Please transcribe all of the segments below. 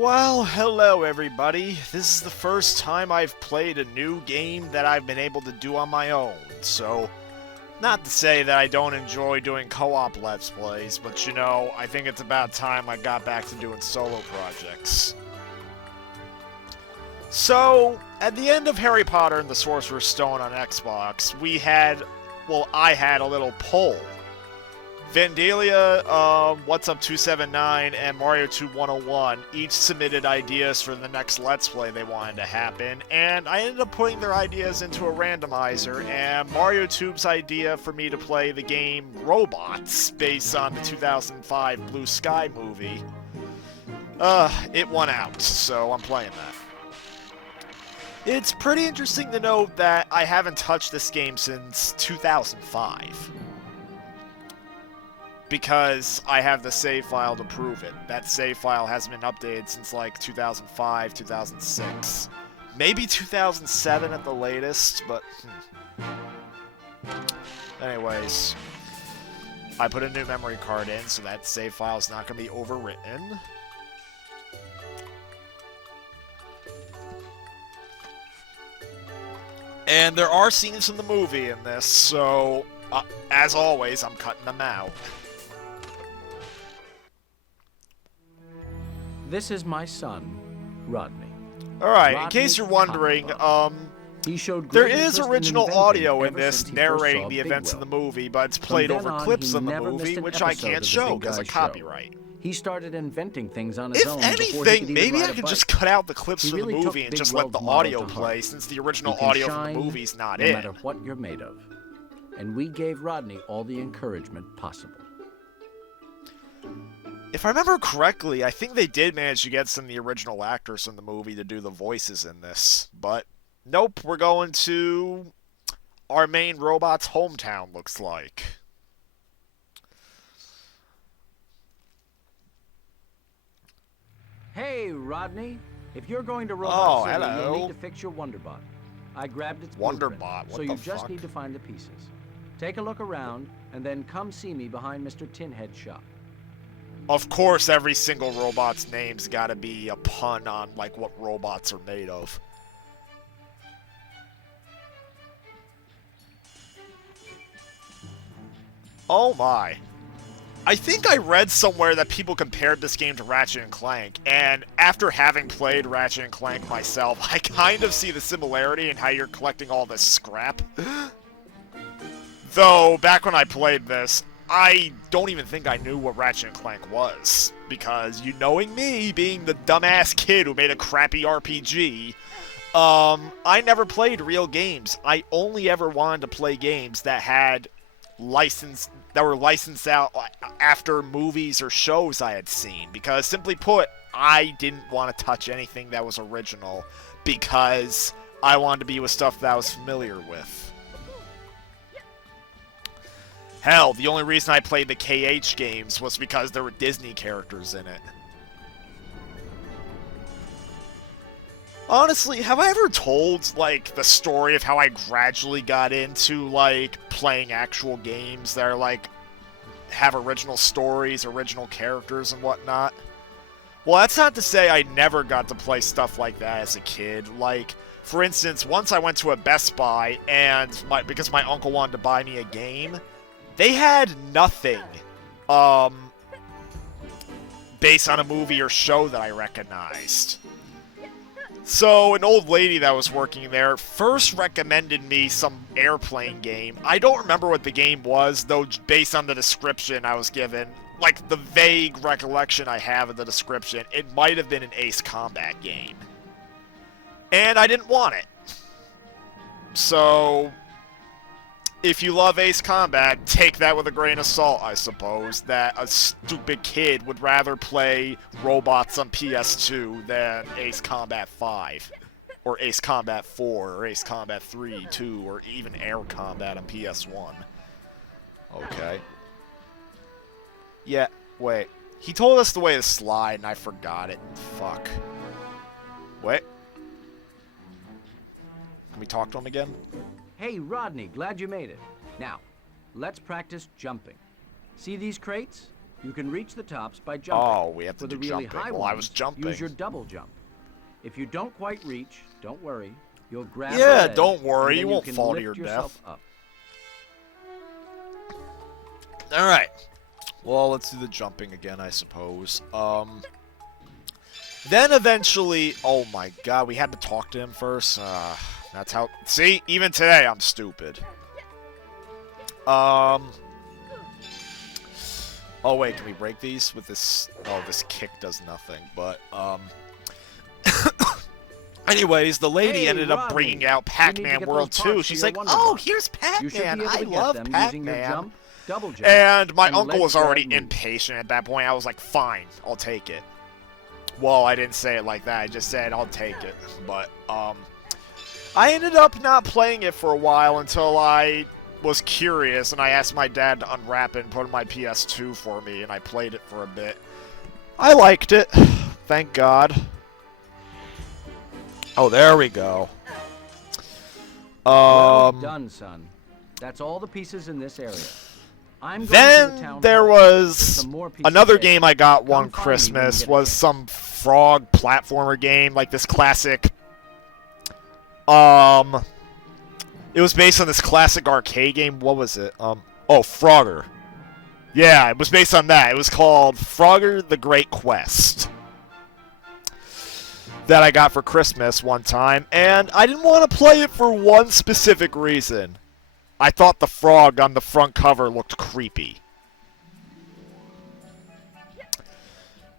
Well, hello everybody. This is the first time I've played a new game that I've been able to do on my own, so not to say that I don't enjoy doing co-op Let's Plays, but you know, I think it's about time I got back to doing solo projects. So, at the end of Harry Potter and the Sorcerer's Stone on Xbox, I had a little poll. Vandalia, What's Up 279, and Mario Tube 101 each submitted ideas for the next Let's Play they wanted to happen, and I ended up putting their ideas into a randomizer, and Mario Tube's idea for me to play the game Robots, based on the 2005 Blue Sky movie, it won out, so I'm playing that. It's pretty interesting to note that I haven't touched this game since 2005. Because I have the save file to prove it. That save file hasn't been updated since like 2005, 2006. Maybe 2007 at the latest, but... Anyways. I put a new memory card in, so that save file is not going to be overwritten. And there are scenes from the movie in this, so... as always, I'm cutting them out. This is my son, Rodney. Alright, in case you're wondering, there is original audio in this narrating the events of the movie, but it's played over clips of the movie, which I can't show because of copyright. He started inventing things on his own. If anything, maybe I could just cut out the clips from the movie and just let the audio play, since the original audio from the movie's not in. No matter what you're made of. And we gave Rodney all the encouragement possible. If I remember correctly, I think they did manage to get some of the original actors from the movie to do the voices in this. But, nope, we're going to our main robot's hometown, looks like. Hey, Rodney. If you're going to Robot City, hello. you'll need to fix your Wonderbot. I grabbed its Wonderbot? blueprint, What so the you just fuck? need to find the pieces. Take a look around, and then come see me behind Mr. Tinhead's shop. Of course, every single robot's name's gotta be a pun on, like, what robots are made of. Oh my. I think I read somewhere that people compared this game to Ratchet and Clank, and after having played Ratchet and Clank myself, I kind of see the similarity in how you're collecting all this scrap. Though, back when I played this, I don't even think I knew what Ratchet and Clank was. Because, you knowing me, being the dumbass kid who made a crappy RPG, I never played real games. I only ever wanted to play games that had that were licensed out after movies or shows I had seen. Because, simply put, I didn't want to touch anything that was original. Because I wanted to be with stuff that I was familiar with. Hell, the only reason I played the KH games was because there were Disney characters in it. Honestly, have I ever told, like, the story of how I gradually got into, like, playing actual games that are, like, have original stories, original characters, and whatnot? Well, that's not to say I never got to play stuff like that as a kid. Like, for instance, once I went to a Best Buy, and because my uncle wanted to buy me a game, they had nothing, based on a movie or show that I recognized. So, an old lady that was working there first recommended me some airplane game. I don't remember what the game was, though based on the description I was given, like the vague recollection I have of the description, it might have been an Ace Combat game. And I didn't want it. So, if you love Ace Combat, take that with a grain of salt, I suppose, that a stupid kid would rather play robots on PS2 than Ace Combat 5, or Ace Combat 4, or Ace Combat 3, 2, or even Air Combat on PS1. Okay. Yeah, wait. He told us the way to slide, and I forgot it. Fuck. Wait. Can we talk to him again? Hey, Rodney, glad you made it. Now, let's practice jumping. See these crates? You can reach the tops by jumping. Oh, we have to For the do really jumping. high Well, I was ones, jumping. use your double jump. If you don't quite reach, don't worry. You'll grab the Yeah, ledge, don't worry. and then You won't can fall to lift your yourself death. Up. All right. Well, let's do the jumping again, I suppose. Then eventually, oh my god, we had to talk to him first. That's how. See, even today I'm stupid. Oh wait, can we break these with this? Oh, this kick does nothing. But anyways, the lady Hey, ended up Rodney, bringing out you need to Pac-Man get World those parts 2. for She's your like, Wonder "Oh, Box. here's You should be Pac-Man. able I to get love them using your Pac-Man." jump, double jump, And my and uncle was ledge already grab move. impatient at that point. I was like, fine, I'll take it. Well, I didn't say it like that. I just said, I'll take it. But, I ended up not playing it for a while until I was curious, and I asked my dad to unwrap it and put it in my PS2 for me, and I played it for a bit. I liked it. Thank God. Oh, there we go. Well done, son. That's all the pieces in this area. I'm going to the Then town there hall. There's was some more pieces another there. game I got one Come find me when you Christmas get a was chance. some frog platformer game, like this classic. It was based on this classic arcade game. What was it? Oh, Frogger. Yeah, it was based on that. It was called Frogger: The Great Quest. That I got for Christmas one time, and I didn't want to play it for one specific reason. I thought the frog on the front cover looked creepy.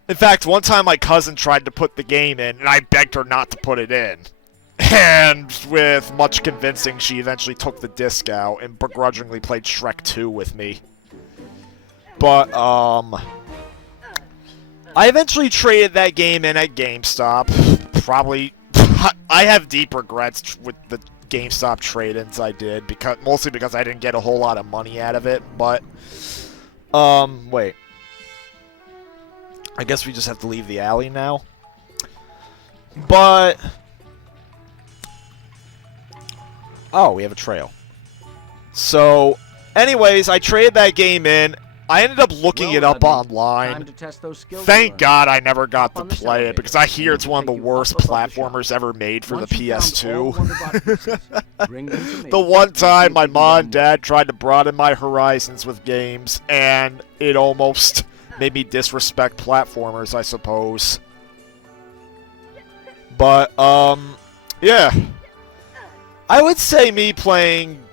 In fact, one time my cousin tried to put the game in, and I begged her not to put it in. And with much convincing, she eventually took the disc out and begrudgingly played Shrek 2 with me. But, I eventually traded that game in at GameStop. Probably, I have deep regrets with the GameStop trade-ins I did, mostly because I didn't get a whole lot of money out of it, but, wait. I guess we just have to leave the alley now. But, oh, we have a trail. So, anyways, I traded that game in. I ended up looking it up Rodney, online. time to test those skills you Thank learned. God I never got Hop to on this play it, elevator, because I hear and it's it'll one of the take you up worst above the shop. platformers ever made for the Once you've found all PS2. Wonder Box pieces, bring them to me. The one We'll see time if my we can mom get and them. dad tried to broaden my horizons with games, and it almost made me disrespect platformers, I suppose. But, yeah. I would say me playing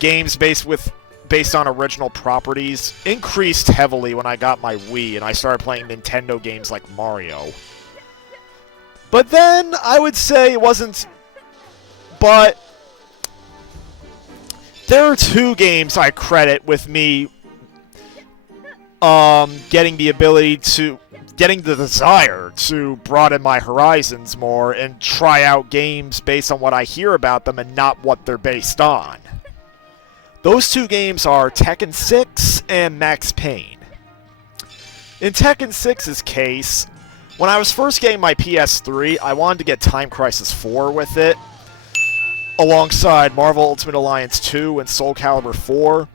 games based on original properties increased heavily when I got my Wii and I started playing Nintendo games like Mario. But then I would say it wasn't. But there are two games I credit with me getting the desire to broaden my horizons more and try out games based on what I hear about them and not what they're based on. Those two games are Tekken 6 and Max Payne. In Tekken 6's case, when I was first getting my PS3, I wanted to get Time Crisis 4 with it, alongside Marvel Ultimate Alliance 2 and Soul Calibur 4,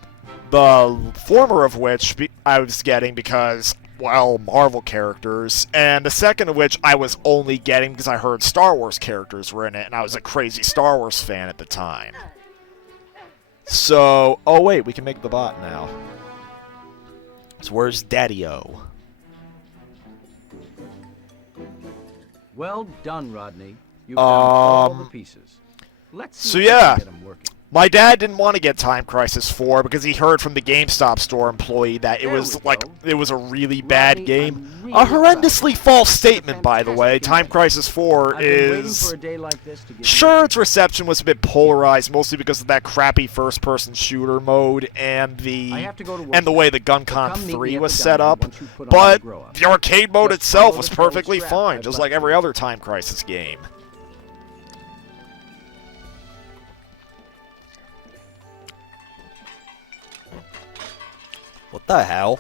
the former of which I was getting because, well, Marvel characters, and the second of which I was only getting because I heard Star Wars characters were in it, and I was a crazy Star Wars fan at the time. So, oh wait, we can make the bot now. So where's Daddy-O? Well done, Rodney. You've found all the pieces. Let's see So if we yeah. can get them working. My dad didn't want to get Time Crisis 4 because he heard from the GameStop store employee that it There was we like go. it was a really bad Rodney, game. I'm really A proud of horrendously you. false It's a statement, by the way. fantastic Time invention. Crisis 4 I've been waiting is for a day like this to give you sure its reception was a bit polarized, mostly because of that crappy first-person shooter mode and I have to go to work the way the now. GunCon Come meet me 3 at was the set diner up. once you put on But your grow-up. the arcade mode Just itself follow was the code perfectly strap fine, I've just left like for every you. other Time Crisis game. What the hell?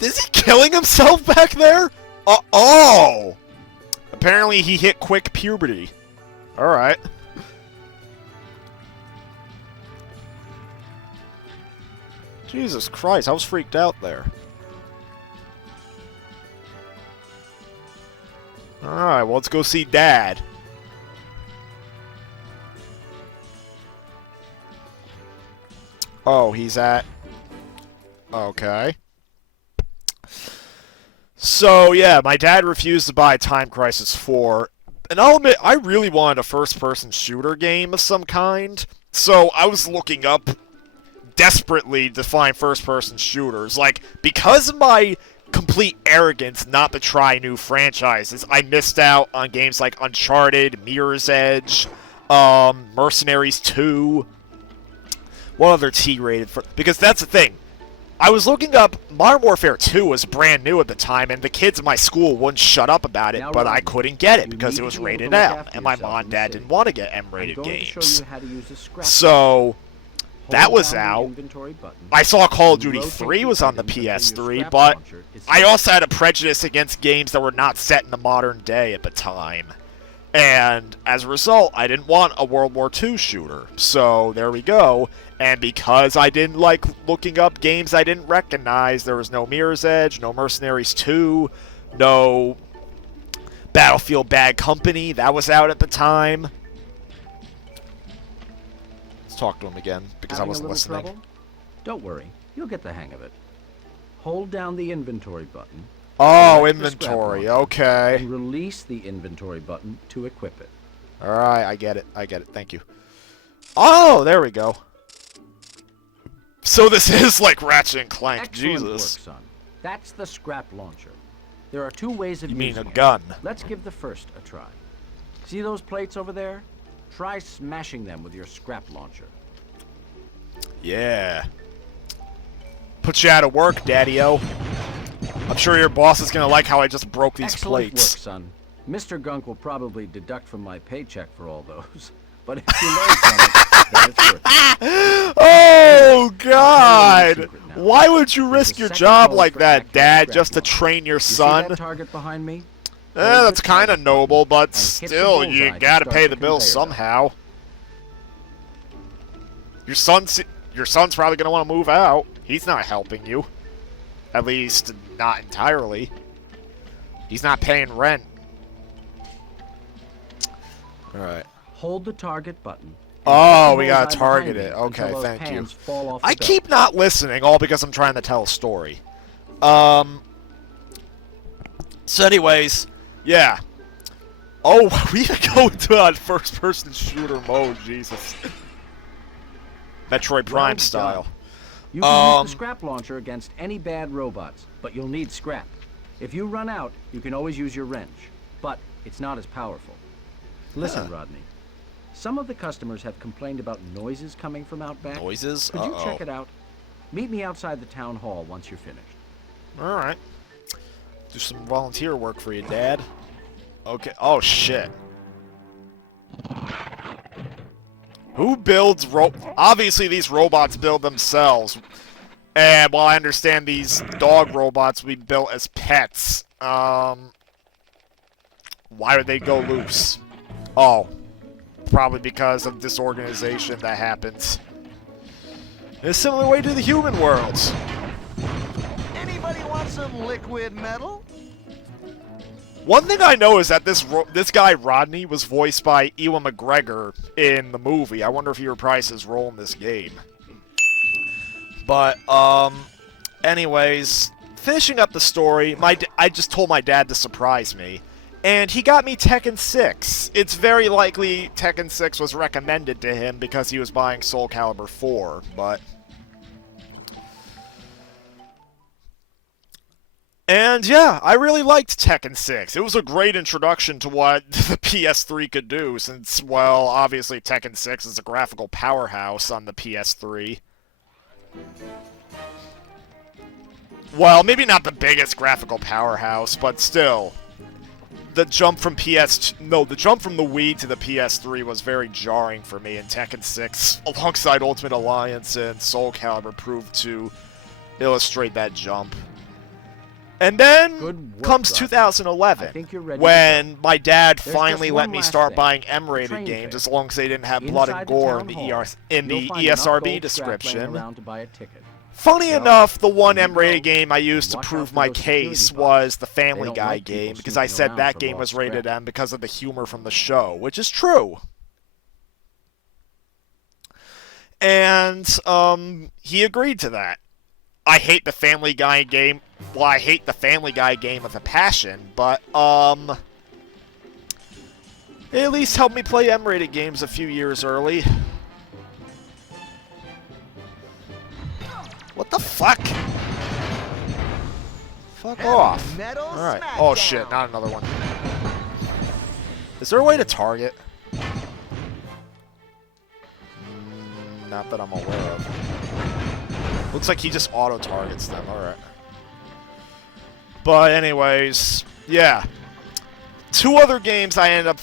Is he killing himself back there? Oh! Apparently he hit quick puberty. Alright. Jesus Christ, I was freaked out there. Alright, well, let's go see Dad. Oh, he's at... Okay. So, yeah, my dad refused to buy Time Crisis 4. And I'll admit, I really wanted a first-person shooter game of some kind. So, I was looking up desperately to find first-person shooters. Like, because of my complete arrogance not to try new franchises, I missed out on games like Uncharted, Mirror's Edge, Mercenaries 2. What other T-rated for... Because that's the thing. I was looking up... Modern Warfare 2 was brand new at the time, and the kids in my school wouldn't shut up about it, but I couldn't get it because it was rated M, and my mom and dad didn't want to get M-rated games. So... That was out. I saw Call of Duty 3 was on the PS3, but I also had a prejudice against games that were not set in the modern day at the time. And as a result, I didn't want a World War II shooter. So there we go. And because I didn't like looking up games I didn't recognize, there was no Mirror's Edge, no Mercenaries 2, no Battlefield Bad Company. That was out at the time. Talk to him again because I wasn't listening. Trouble? Don't worry, you'll get the hang of it. Hold down the inventory button. Oh, inventory. Okay. And release the inventory button to equip it. All right, I get it. I get it. Thank you. Oh, there we go. So this is like Ratchet and Clank. Excellent Jesus. Work, son. That's the scrap launcher. There are two ways of using it. You mean a it. gun? Let's give the first a try. See those plates over there? Try smashing them with your scrap launcher. Yeah. Put you out of work, Daddy-O. I'm sure your boss is going to like how I just broke these Excellent plates. Work, son. Mr. Gunk will probably deduct from my paycheck for all those. But if you learn from it, then it's worth it. Oh, God! Why would you risk your job like that, Dad, just to train your son? See that target behind me? That's kind of noble, but still, you gotta pay the bills somehow. Your son's probably gonna want to move out. He's not helping you. At least, not entirely. He's not paying rent. Alright. Hold the target button. Oh, we gotta target it. Okay, thank you. I keep not listening, all because I'm trying to tell a story. So anyways... Yeah. Oh, we go to first-person shooter mode, Jesus. Metroid Prime style. You can use the scrap launcher against any bad robots, but you'll need scrap. If you run out, you can always use your wrench, but it's not as powerful. Listen, Rodney. Some of the customers have complained about noises coming from out back. Noises? Could you check it out? Meet me outside the town hall once you're finished. All right. Do some volunteer work for you, Dad. Okay. Oh, shit. Who builds Obviously, these robots build themselves. And while I understand these dog robots will be built as pets, why would they go loose? Oh. Probably because of disorganization that happens. In a similar way to the human world. Anybody want some liquid metal? One thing I know is that this guy, Rodney, was voiced by Ewan McGregor in the movie. I wonder if he reprised his role in this game. But, anyways, finishing up the story, I just told my dad to surprise me. And he got me Tekken 6. It's very likely Tekken 6 was recommended to him because he was buying Soul Calibur 4, but... And yeah, I really liked Tekken 6. It was a great introduction to what the PS3 could do, since, well, obviously Tekken 6 is a graphical powerhouse on the PS3. Well, maybe not the biggest graphical powerhouse, but still. The jump from the jump from the Wii to the PS3 was very jarring for me, and Tekken 6, alongside Ultimate Alliance and Soul Calibur, proved to illustrate that jump. And then comes 2011, when my dad finally let me start buying M-rated games, as long as they didn't have blood and gore in the ESRB description. Funny enough, the one M-rated game I used to Watch out prove for my those security case bugs. was the They Family don't Guy like people game, because I snooping said around that for game lost was rated scrap. M because of the humor from the show, which is true. And, he agreed to that. I hate the Family Guy game. Well, I hate the Family Guy game with a passion, but, it at least helped me play M-rated games a few years early. What the fuck? Fuck off. Metal Alright. Smackdown. Oh shit, not another one. Is there a way to target? Not that I'm aware of. Looks like he just auto-targets them, alright. But anyways, yeah. Two other games I ended up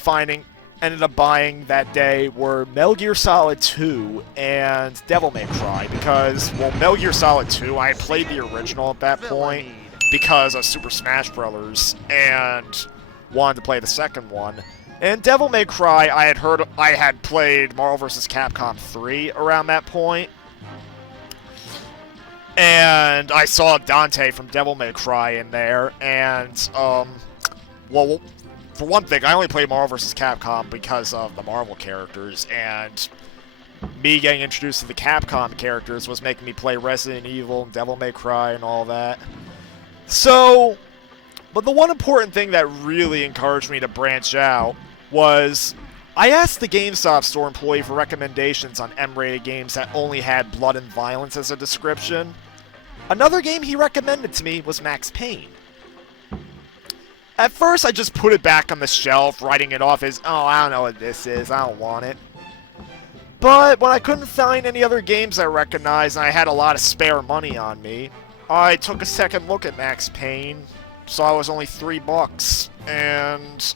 buying that day were Metal Gear Solid 2 and Devil May Cry, because, well, Metal Gear Solid 2, I had played the original at that point because of Super Smash Bros. And wanted to play the second one. And Devil May Cry, I had played Marvel vs. Capcom 3 around that point. And I saw Dante from Devil May Cry in there, and, well, for one thing, I only played Marvel vs. Capcom because of the Marvel characters, and me getting introduced to the Capcom characters was making me play Resident Evil and Devil May Cry and all that. So, but the one important thing that really encouraged me to branch out was I asked the GameStop store employee for recommendations on M-rated games that only had blood and violence as a description. Another game he recommended to me was Max Payne. At first, I just put it back on the shelf, writing it off as, oh, I don't know what this is, I don't want it. But when I couldn't find any other games I recognized and I had a lot of spare money on me, I took a second look at Max Payne, saw it was only $3, and,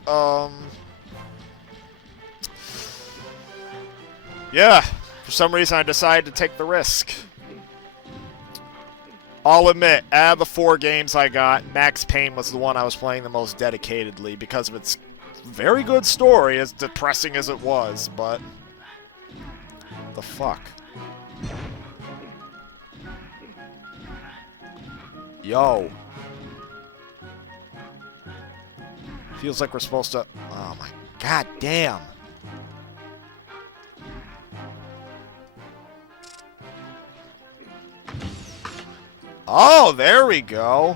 yeah, for some reason I decided to take the risk. I'll admit, out of the 4 games I got, Max Payne was the one I was playing the most dedicatedly because of its very good story, as depressing as it was, but... the fuck? Yo. Feels like we're supposed to... oh my god damn. Oh, there we go.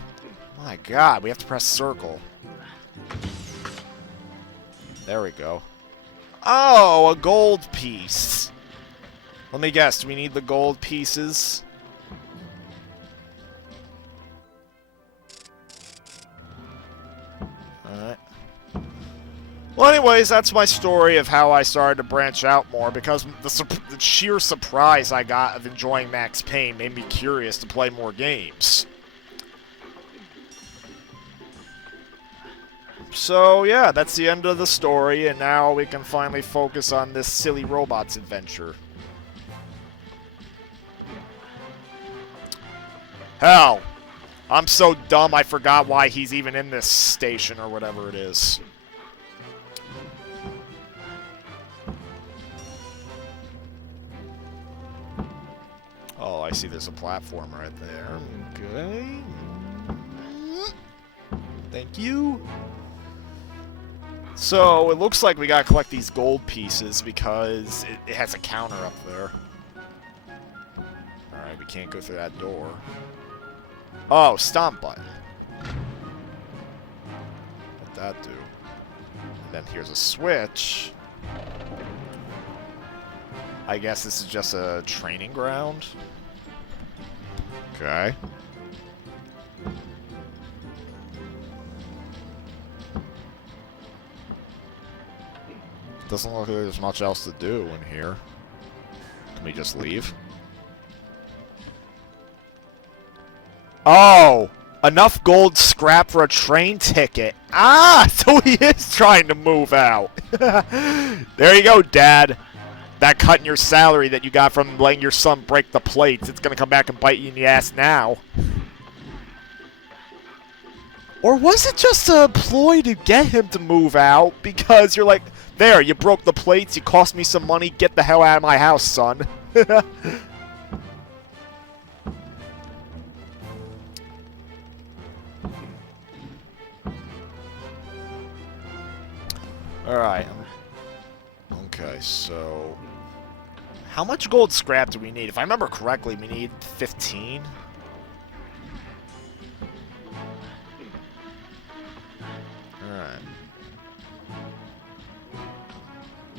My god, we have to press circle. There we go. Oh, a gold piece. Let me guess, do we need the gold pieces? Alright. Well, anyways, that's my story of how I started to branch out more, because the sheer surprise I got of enjoying Max Payne made me curious to play more games. So, yeah, that's the end of the story, and now we can finally focus on this silly robots adventure. Hell, I'm so dumb I forgot why he's even in this station or whatever it is. Oh, I see there's a platform right there. Okay. Thank you. So, it looks like we gotta collect these gold pieces because it has a counter up there. Alright, we can't go through that door. Oh, stomp button. What'd that do? And then here's a switch. I guess this is just a training ground. Okay. Doesn't look like there's much else to do in here. Can we just leave? Oh! Enough gold scrap for a train ticket. Ah! So he is trying to move out. There you go, Dad. That cut in your salary that you got from letting your son break the plates, it's gonna come back and bite you in the ass now. Or was it just a ploy to get him to move out? Because you're like, there, you broke the plates, you cost me some money, get the hell out of my house, son. Alright. Okay, so... How much gold scrap do we need? If I remember correctly, we need 15. Alright.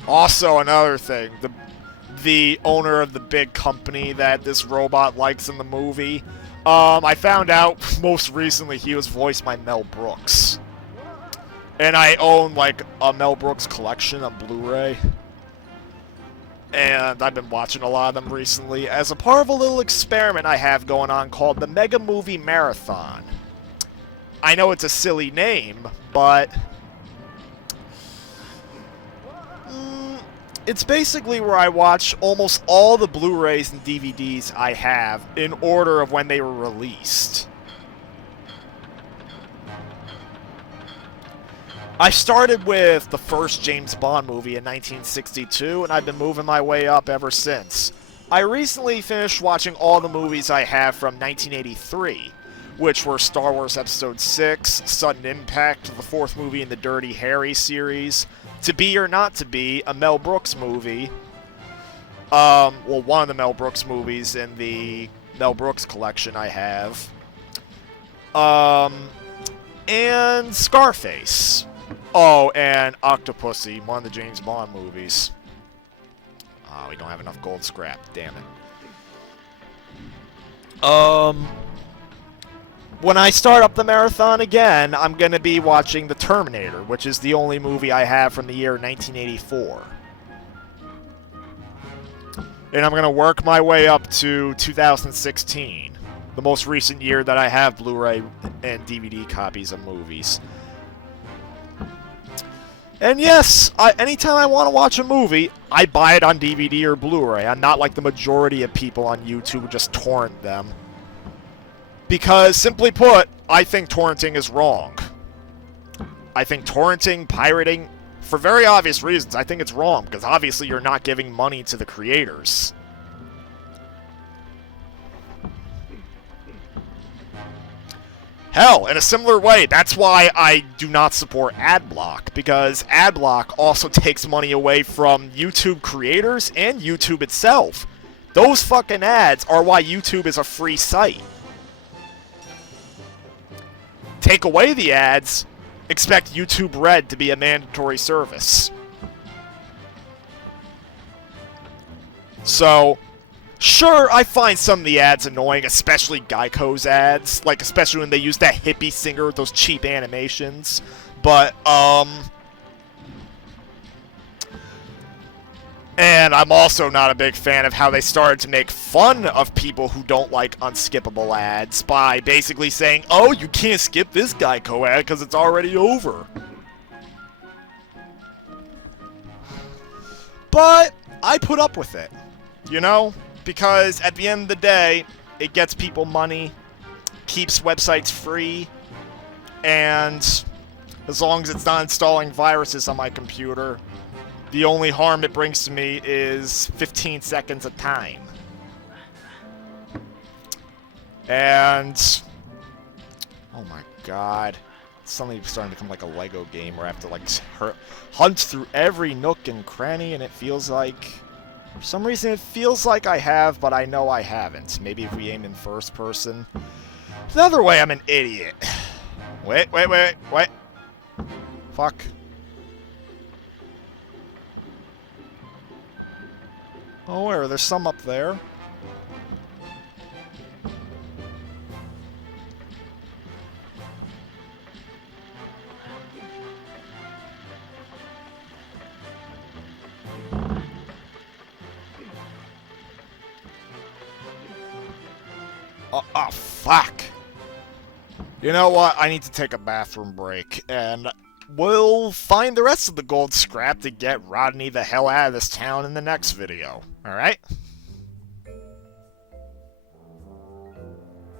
Also, another thing. The owner of the big company that this robot likes in the movie, I found out most recently he was voiced by Mel Brooks. And I own, like, a Mel Brooks collection on Blu-ray. And I've been watching a lot of them recently as a part of a little experiment I have going on called the Mega Movie Marathon. I know it's a silly name, but... it's basically where I watch almost all the Blu-rays and DVDs I have in order of when they were released. I started with the first James Bond movie in 1962, and I've been moving my way up ever since. I recently finished watching all the movies I have from 1983, which were Star Wars Episode 6, Sudden Impact, the fourth movie in the Dirty Harry series, To Be or Not to Be, a Mel Brooks movie, well, one of the Mel Brooks movies in the Mel Brooks collection I have, and Scarface. Oh, and Octopussy, one of the James Bond movies. Oh, we don't have enough gold scrap, damn it. When I start up the marathon again, I'm going to be watching The Terminator, which is the only movie I have from the year 1984. And I'm going to work my way up to 2016, the most recent year that I have Blu-ray and DVD copies of movies. And yes, anytime I want to watch a movie, I buy it on DVD or Blu-ray. I'm not like the majority of people on YouTube who just torrent them. Because, simply put, I think torrenting is wrong. I think torrenting, pirating, for very obvious reasons, I think it's wrong. Because obviously you're not giving money to the creators. Hell, in a similar way, that's why I do not support AdBlock, because AdBlock also takes money away from YouTube creators and YouTube itself. Those fucking ads are why YouTube is a free site. Take away the ads, expect YouTube Red to be a mandatory service. So... sure, I find some of the ads annoying, especially Geico's ads, like, especially when they use that hippie singer with those cheap animations, but, and I'm also not a big fan of how they started to make fun of people who don't like unskippable ads by basically saying, oh, you can't skip this Geico ad because it's already over. But I put up with it, you know? Because at the end of the day, it gets people money, keeps websites free, and as long as it's not installing viruses on my computer, the only harm it brings to me is 15 seconds of time. And... oh my god. It's suddenly starting to become like a Lego game where I have to like hunt through every nook and cranny, and it feels like... for some reason, it feels like I have, but I know I haven't. Maybe if we aim in first person. Another way, I'm an idiot. Wait. Fuck. Oh, where? There's some up there. Oh, fuck. You know what? I need to take a bathroom break, and we'll find the rest of the gold scrap to get Rodney the hell out of this town in the next video. Alright?